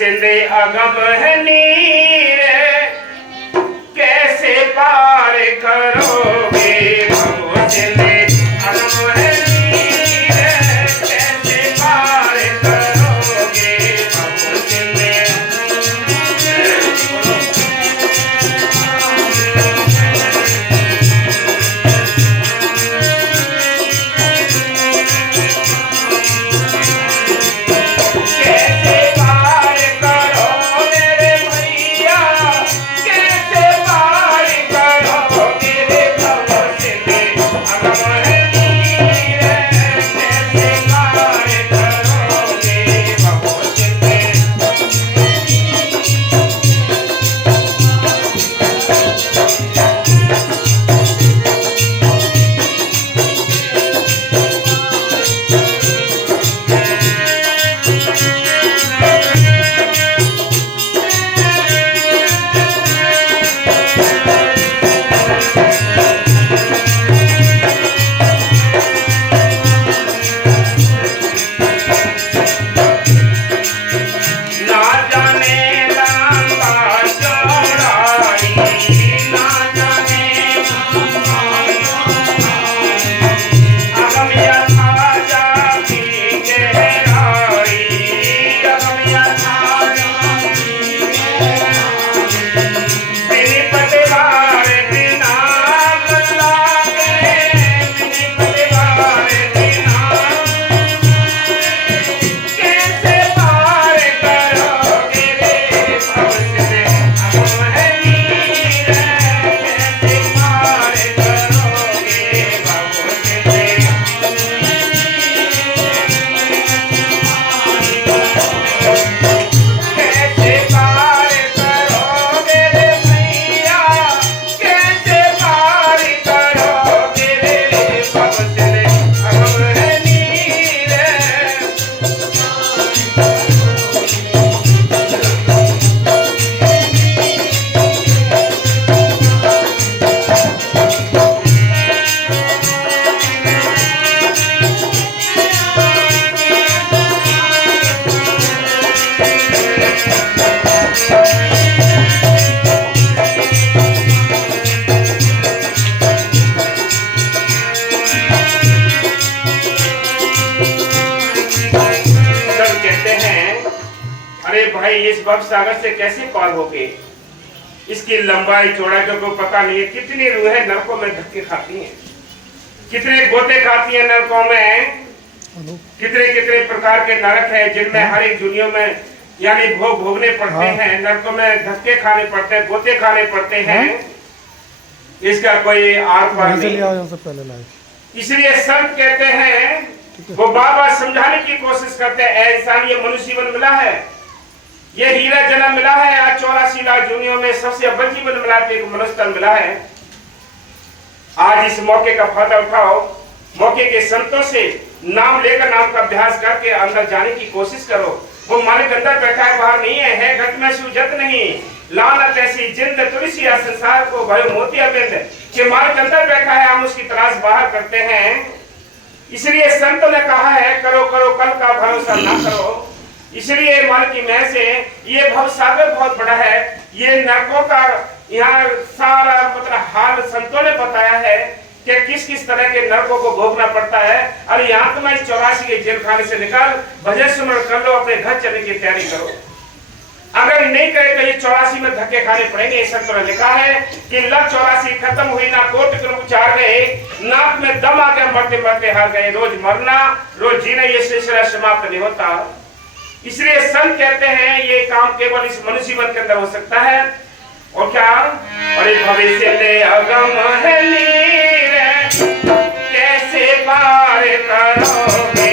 सिंधे अगम है नीर, कैसे पार करोगे भव सिंधे अगम है नीर, कैसे पार करोगे भव सिंधे। भाई इस भव सागर से कैसे पार होगे? इसकी लंबाई चौड़ाई का कोई पता नहीं है। कितनी रूहें नरकों में धक्के खाती हैं, कितने गोते खाती हैं नरकों में, कितने कितने प्रकार के नरक है जिनमें हर एक दुनिया में यानी भोग भोगने पड़ते हैं, नरकों में धक्के खाने पड़ते हैं, गोते खाने पड़ते हैं। इसका कोई आर पार नहीं। इसलिए संत कहते हैं, वो बार बार समझाने की कोशिश करते हैं, इंसान ये मनुष्य जीवन मिला है, ये हीरा जन्म मिला है, आज 84 लाख दुनिया में सबसे अव्वल जीवन मिला है, एक मनुष्य तन मिला है। आज इस मौके का फायदा उठाओ, मौके के संतों से नाम लेकर नाम का अभ्यास करके अंदर जाने की कोशिश करो। वो मालिक अंदर बैठा है, बाहर नहीं है घट में सूजत नहीं, लानत ऐसी जिंद तुलसी या संसार को भयो मोतिया बिंद, कि मालिक अंदर बैठा है, हम उसकी तलाश बाहर करते हैं। इसलिए संतों ने कहा है, करो करो कल का भरोसा ना करो। इसलिए माल की मैं से ये भव सागर बहुत बड़ा है, ये नरकों का यहाँ सारा मतलब हाल संतों ने बताया है कि किस किस तरह के नरकों को भोगना पड़ता है। अरे यहाँ तो मैं 84 के जेल खाने से निकाल, भजन सुमरण कर लो, अपने घर चलने की तैयारी करो। अगर नहीं करे तो ये 84 में धक्के खाने पड़ेंगे। संतों ने लिखा है कि लग 84 खत्म हुई ना, कोट उचार गए, नाक में दम आ गया, मरते मरते हार गए। रोज मरना रोज जीना, ये सिलसिला समाप्त नहीं होता। इसलिए संत कहते हैं ये काम केवल इस मनुष्य जीवन के अंदर हो सकता है। और क्या? अरे भविष्य ने अगम है नीर, कैसे पार करोगे?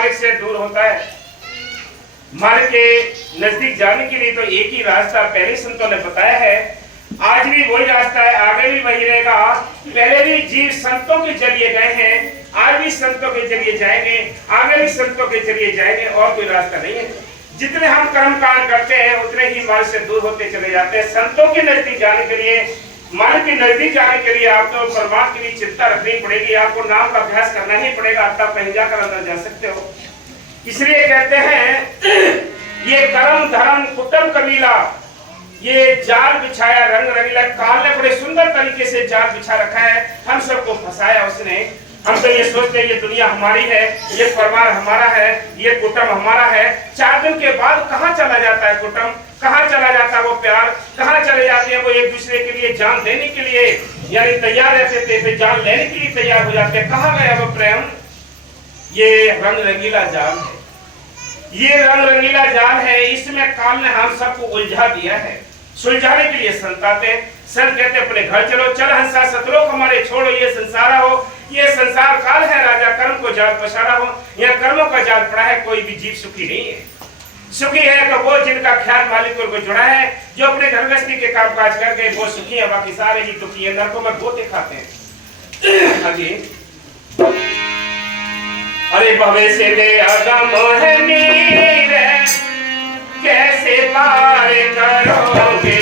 मालिक से दूर होता है। मालिक के नजदीक जाने के लिए तो एक ही रास्ता पहले संतों ने बताया है, आज भी वही रास्ता है, आगे भी वही रहेगा। पहले भी जीव संतों के जरिए गए हैं, आज भी संतों के जरिए जाएंगे, आगे भी संतों के जरिए जाएंगे, और कोई रास्ता नहीं है। जितने हम कर्म कांड करते हैं उतने ही मालिक से दूर होते चले जाते हैं। संतों के नजदीक जाने के लिए, मालिक के नजदीक जाने के लिए आपको परमात्मा के लिए चिंता रखनी पड़ेगी, आपको नाम का अभ्यास करना ही पड़ेगा, तब कहीं जाकर अंदर जा सकते हो। इसलिए कहते हैं ये कर्म धर्म कुटुंब कबीला, ये जाल बिछाया रंग रंगीला। काल ने बड़े सुंदर तरीके से जाल बिछा रखा है, हम सबको फंसाया उसने। हम तो ये सोचते हैं ये दुनिया हमारी है, ये परिवार हमारा है, ये कुटुंब हमारा है। 4 दिन के बाद कहाँ चला जाता है कुटुंब, कहाँ चला जाता है वो प्यार, कहाँ चले जाते हैं वो एक दूसरे के लिए जान देने के लिए, यानी तैयार रहते थे फिर जान लेने के लिए तैयार हो जाते हैं। कहाँ गया वो प्रेम? ये रंग रंगीला जाल है, ये रंग रंगीला जाल है। इसमें काल ने हम सबको उलझा दिया है। सुलझाने के लिए संत आते हैं। संत कहते हैं अपने घर चलो, चल हंसा सतलोक हमारे छोड़ो, ये संसार हो, ये संसार काल है राजा, कर्म को जाल पसारा हो। यह कर्मों का जाल पड़ा है, कोई भी जीव सुखी नहीं है। सुखी है तो वो जिनका ख्याल मालिक को जुड़ा है, जो अपने घर गृहस्थी के काम काज करके वो सुखी है, बाकी सारे ही दुखी है, नरकों में गोते खाते हैं। हाँ जी। अरे भविष्य दे अगम है नीर, कैसे पार करोगे?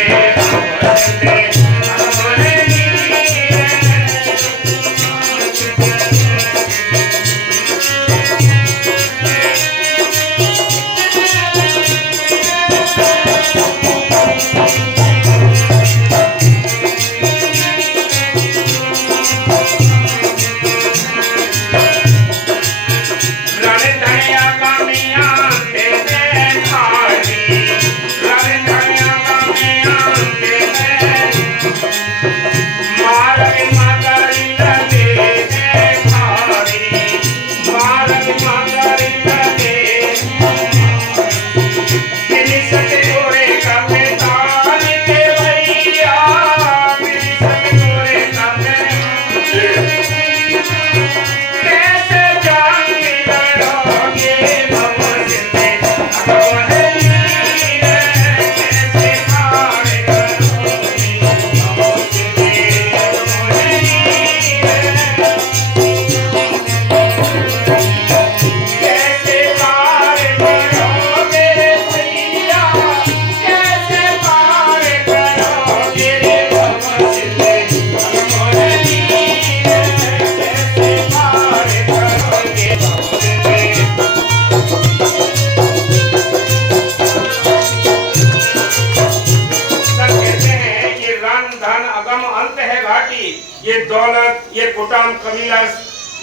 ये दौलत, ये कुटुंब कबीला,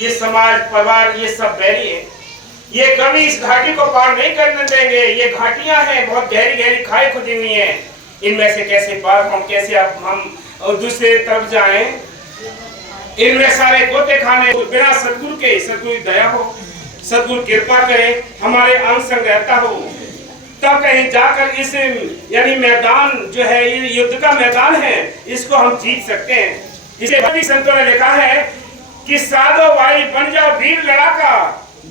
ये समाज परिवार, ये सब बैरी है। ये कभी इस घाटी को पार नहीं करने देंगे। ये घाटियां हैं, बहुत गहरी गहरी खाई खुदी हुई है। इनमें से कैसे पार हम, कैसे अब हम और दूसरे तरफ जाएं? इनमें सारे गोते खाने बिना सदगुरु के, सदगुरु दया हो, सदगुरु कृपा करे, हमारे अंग संग रहता हो, तब कहीं जाकर इस यानी मैदान जो है, ये युद्ध का मैदान है, इसको हम जीत सकते हैं। इसे भी संतों ने लिखा है कि साधो भाई बन जाओ वीर लड़ाका,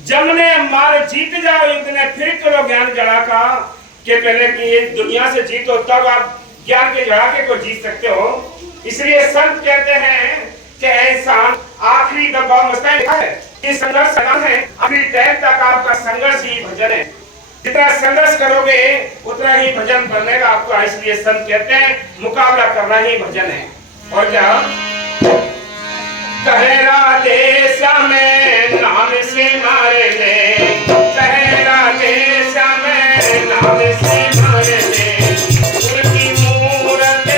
जमने मार जीत जाओ युद्ध ने, फिर करो ज्ञान जड़ाका। के पहले कि ये दुनिया से जीतो तब आप ज्ञान के जड़ाके को जीत सकते हो। इसलिए संत कहते हैं कि इंसान आखिरी दबाव मस्ता लिखा है कि संघर्ष करना है, अभी टाइम तक आपका संघर्ष ही भजन है। जितना संघर्ष करोगे उतना ही भजन बनेगा आपका। इसलिए संत कहते हैं मुकाबला करना ही भजन है। और क्या कहरा देश में नाम से मारे ले, कहरा देश में नाम से मारे ले, उनकी मूरत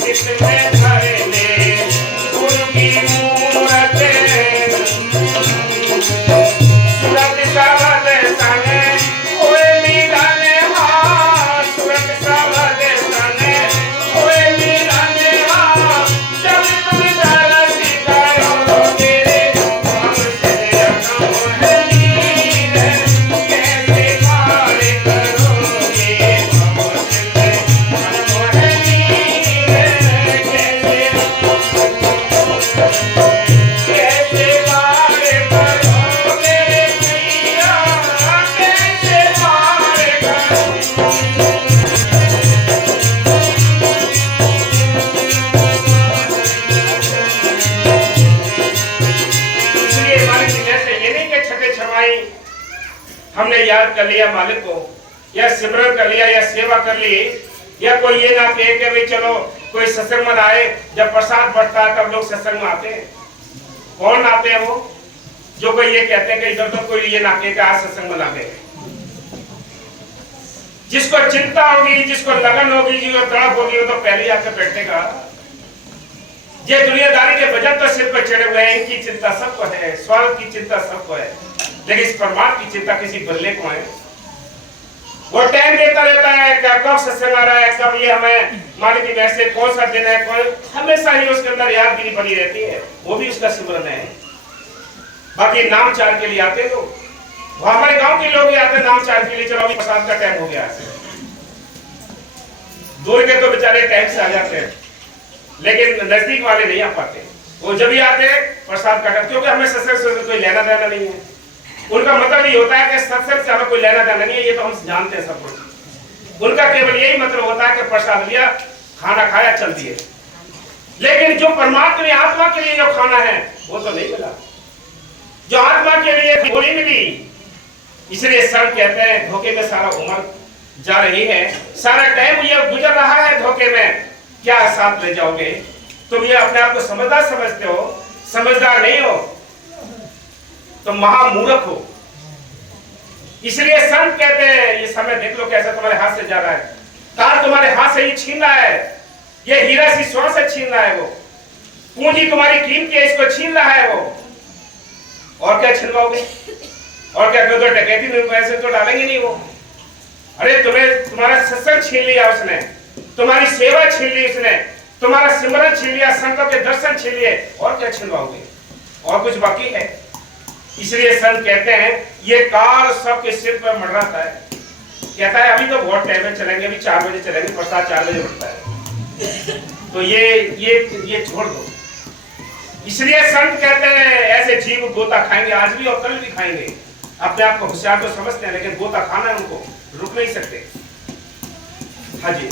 किसमें धरे ले, उनकी मूरत सूरत सावध सने ओए मिलाने, हाँ सूरत सावध सने ओए मिलाने, हाँ जब तुम दरसी करो तेरे हम से अगम है नीर, याद कर लिया मालिक को, या सिमरन कर लिया, या सेवा कर ली, या कोई ये ना कहे कि भाई चलो कोई सत्संग में आए, जब प्रसाद बढ़ता है तब लोग सत्संग में आते हैं। कौन आते हैं वो? जो कोई ये कहते हैं कि इधर तो कोई ये ना कहे कि आज सत्संग में ना गए। जिसको चिंता होगी, जिसको लगन होगी, जिसको तड़प होगी, वो तो पहले आकर बैठेगा। ये दुनियादारी के वजह तो सिर पर चढ़े हुए हैं, इनकी चिंता सबको है, स्वार्थ की चिंता सबको है, लेकिन इस परमात्मा की चिंता किसी बल्ले को है। वो टाइम देता रहता है कि कब सत्संग आ रहा है, कब ये हमें मालिक की वैसे कौन सा दिन है, कौन, हमेशा ही उसके अंदर यादगिरी बनी रहती है। वो भी उसका सिमरन है। बाकी नाम चार के लिए आते लोग, वो हमारे गांव के लोग ही आते नाम चार के लिए, चलो अभी प्रसाद का टाइम हो गया है। दूर के तो बेचारे टाइम से आ जाते हैं, लेकिन नजदीक वाले नहीं आ पाते। वो जब भी आते प्रसाद का टाइम, क्योंकि हमें सत्संग से कोई लेना देना नहीं है। उनका मतलब ये होता है कि सत्संग से हमें कोई लेना देना नहीं है, ये तो हम जानते हैं सब कुछ। उनका केवल यही मतलब होता है कि प्रसाद लिया, खाना खाया, चल दिए। लेकिन जो परमात्मा ने आत्मा के लिए जो खाना है वो तो नहीं मिला, जो आत्मा के लिए वो नहीं मिली। इसलिए सब कहते हैं धोखे में सारा उम्र जा रही है, सारा टाइम ये गुजर रहा है धोखे में, क्या साथ ले जाओगे? तुम ये अपने आप को समझदार समझते हो, समझदार नहीं हो, तो महामूर्ख हो। इसलिए संत कहते हैं ये समय देख लो कैसा तुम्हारे हाथ से जा रहा है, तार तुम्हारे हाथ से ही छीन रहा है, ये हीरा सी स्वर्ण से छीन रहा है, वो पूंजी तुम्हारी कीमती है, इसको छीन रहा है वो। और क्या छिनवाओगे? और क्या करोगे? डकैती में पैसे तो डालेंगे नहीं वो। अरे तुम्हें तुम्हारा सत्संग छीन लिया उसने, तुम्हारी सेवा छीन ली उसने, तुम्हारा सिमरन छीन लिया, संतों के दर्शन छीन लिए, और क्या छिनवाओगे? और कुछ बाकी है? इसलिए संत कहते हैं ये काल सबके सिर पर मंडराता है। कहता है अभी तो बहुत टाइम में चलेंगे, अभी 4 बजे चलेंगे, प्रसाद 4 बजे उठता है, तो ये छोड़ दो। इसलिए संत कहते हैं ऐसे जीव गोता खाएंगे, आज भी और कल भी खाएंगे। अपने आप को होशियार तो समझते हैं, लेकिन गोता खाना है उनको, रुक नहीं सकते। हाँ जी।